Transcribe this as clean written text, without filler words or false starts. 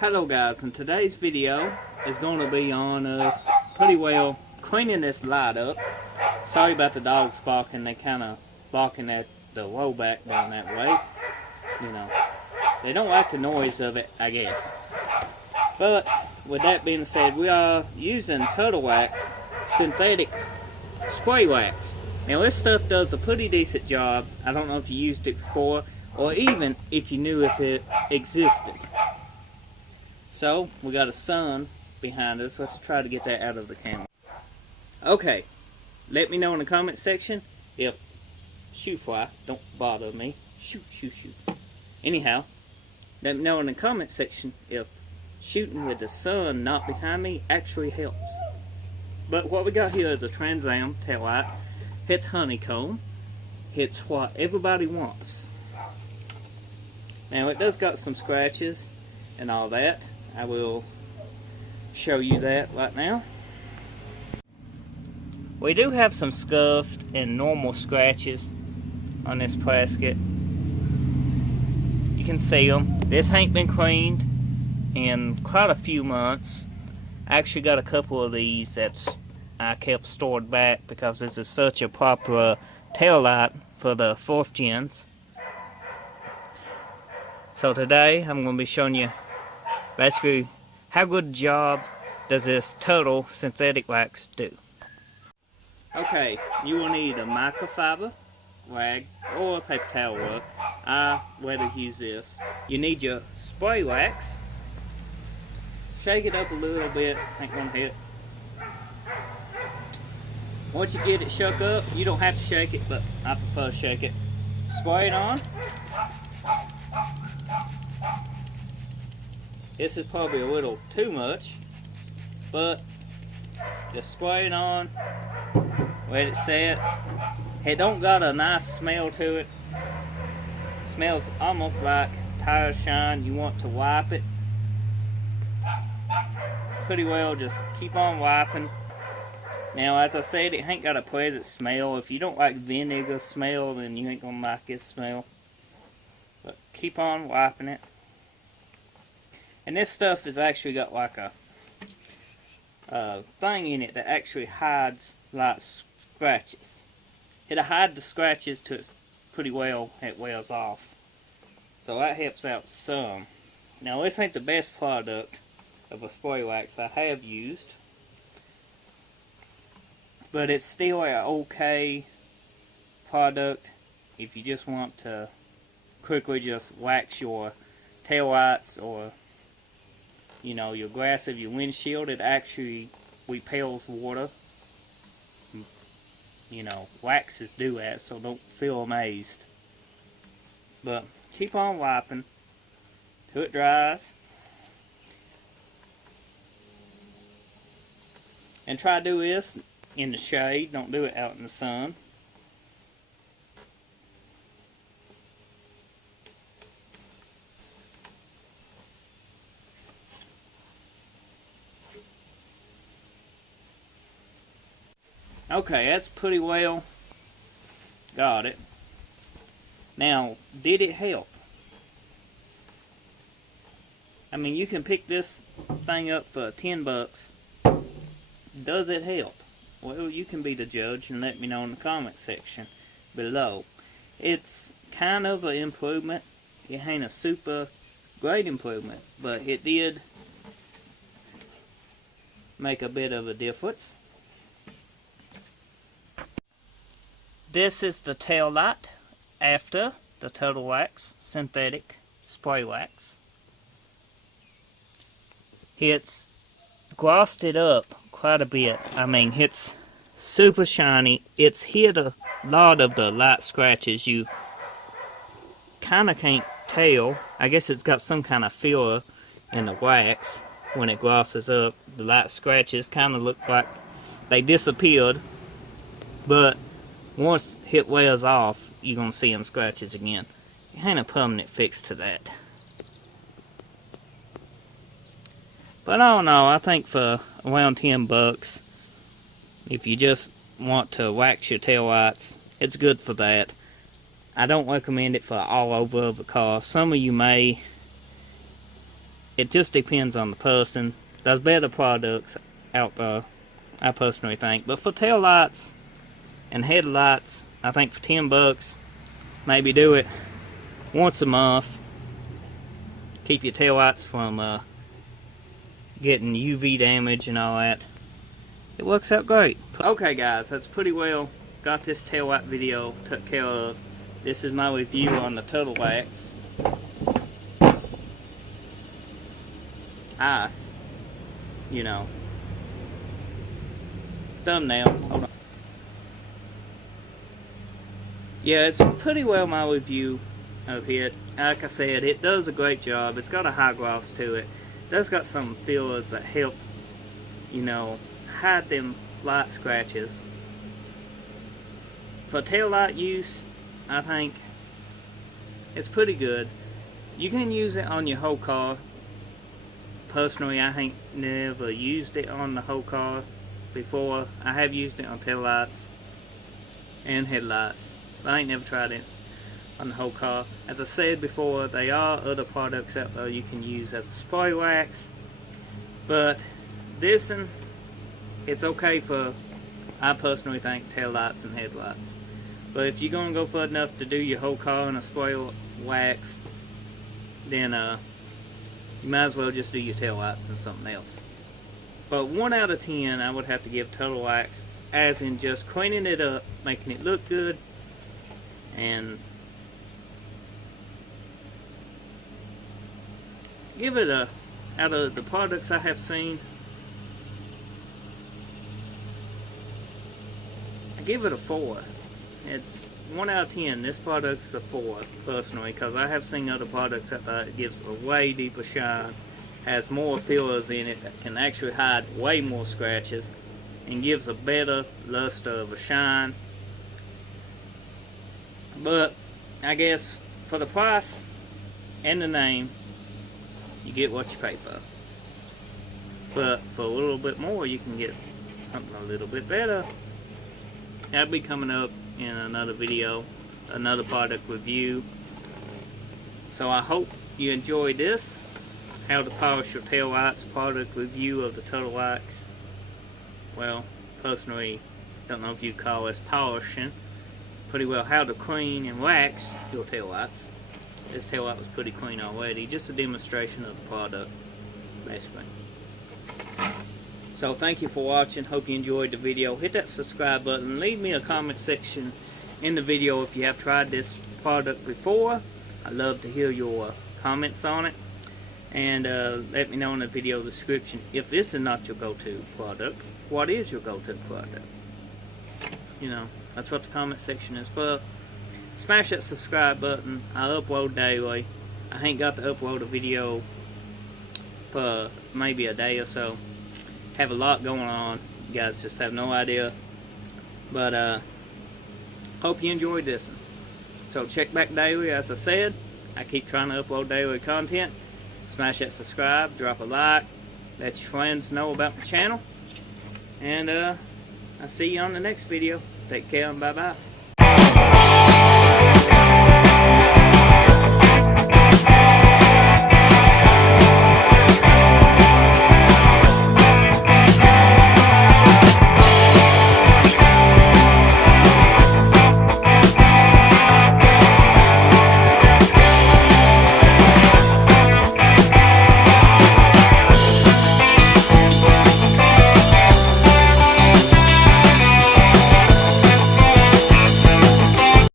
Hello guys, and today's video is going to be on us pretty well cleaning this light up. Sorry about the dogs barking, they kind of barking at the rollback down that way. You know, they don't like the noise of it, I guess. But with that being said, we are using Turtle Wax synthetic spray wax. Now this stuff does a pretty decent job. I don't know if you used it before or even if you knew if it existed. So, we got a sun behind us. Let's try to get that out of the camera. Okay, let me know in the comment section if shoot fly, don't bother me. Shoot. Anyhow, let me know in the comment section if shooting with the sun not behind me actually helps. But what we got here is a Trans Am tail light. It's honeycomb. It's what everybody wants. Now it does got some scratches and all that. I will show you that right now. We do have some scuffed and normal scratches on this plastic. You can see them. This ain't been cleaned in quite a few months. I actually got a couple of these that I kept stored back because this is such a popular tail light for the 4th gens. So today I'm going to be showing you basically how good a job does this Turtle synthetic wax do. Okay, you will need a microfiber rag or a paper towel work. I rather use this. You need your spray wax. Shake it up a little bit, ain't gonna hit. Once you get it shook up, you don't have to shake it, but I prefer to shake it. Spray it on. This is probably a little too much, but just spray it on, let it set. It don't got a nice smell to it. Smells almost like tire shine. You want to wipe it pretty well, just keep on wiping. Now as I said, it ain't got a pleasant smell. If you don't like vinegar smell, then you ain't gonna like this smell. But keep on wiping it. And this stuff has actually got like a thing in it that actually hides like scratches. It'll hide the scratches till it's pretty well, it wears off. So that helps out some. Now this ain't the best product of a spray wax I have used, but it's still an okay product if you just want to quickly just wax your tail lights or your glass of your windshield. It actually repels water. Waxes do that, so don't feel amazed. But keep on wiping till it dries. And try to do this in the shade, don't do it out in the sun. Okay, that's pretty well got it. Now, did it help? I mean, you can pick this thing up for 10 bucks. Does it help? Well, you can be the judge and let me know in the comment section below. It's kind of an improvement. It ain't a super great improvement, but it did make a bit of a difference. This is the tail light after the Turtle Wax synthetic spray wax. It's glossed it up quite a bit. I mean, it's super shiny. It's hid a lot of the light scratches. You kind of can't tell. I guess it's got some kind of filler in the wax. When it glosses up, the light scratches kind of look like they disappeared, but once it wears off, you're going to see them scratches again. It ain't a permanent fix to that. But I don't know, I think for around 10 bucks, if you just want to wax your tail lights, it's good for that. I don't recommend it for all over the car. Some of you may, it just depends on the person. There's better products out there, I personally think. But for tail lights and headlights, I think for $10, maybe do it once a month. Keep your tail lights from getting UV damage and all that. It works out great. Okay guys, that's pretty well got this tail light video took care of. This is my review on the Turtle Wax Ice, you know, thumbnail. Hold on. Yeah, it's pretty well my review of it. Like I said, it does a great job. It's got a high gloss to it. It does got some fillers that help, you know, hide them light scratches. For tail light use, I think it's pretty good. You can use it on your whole car. Personally, I ain't never used it on the whole car before. I have used it on tail lights and headlights, but I ain't never tried it on the whole car. As I said before, there are other products out there you can use as a spray wax, but this one, it's okay for, I personally think, tail lights and headlights. But if you're gonna go far enough to do your whole car in a spray wax, then you might as well just do your tail lights and something else. But 1 out of 10, I would have to give Turtle Wax, as in just cleaning it up, making it look good, and give it a, out of the products I have seen, I give it a 4. It's 1 out of 10. This product is a 4, personally, because I have seen other products that gives a way deeper shine, has more fillers in it that can actually hide way more scratches, and gives a better luster of a shine. But I guess for the price and the name, you get what you pay for. But for a little bit more, you can get something a little bit better. That'll be coming up in another video, another product review. So I hope you enjoyed this, how to polish your tail lights product review of the Turtle Wax. Well, personally, don't know if you'd call this polishing. Pretty well how to clean and wax your tail lights. This tail light was pretty clean already, just a demonstration of the product, basically. So thank you for watching. Hope you enjoyed the video. Hit that subscribe button. Leave me a comment section in the video if you have tried this product before. I'd love to hear your comments on it. And let me know in the video description if this is not your go-to product. What is your go-to product? You know, that's what the comment section is for. Smash that subscribe button. I upload daily. I ain't got to upload a video for maybe a day or so. Have a lot going on. You guys just have no idea. But hope you enjoyed this one. So check back daily. As I said, I keep trying to upload daily content. Smash that subscribe, drop a like, let your friends know about my channel, and I'll see you on the next video. Take care and bye bye.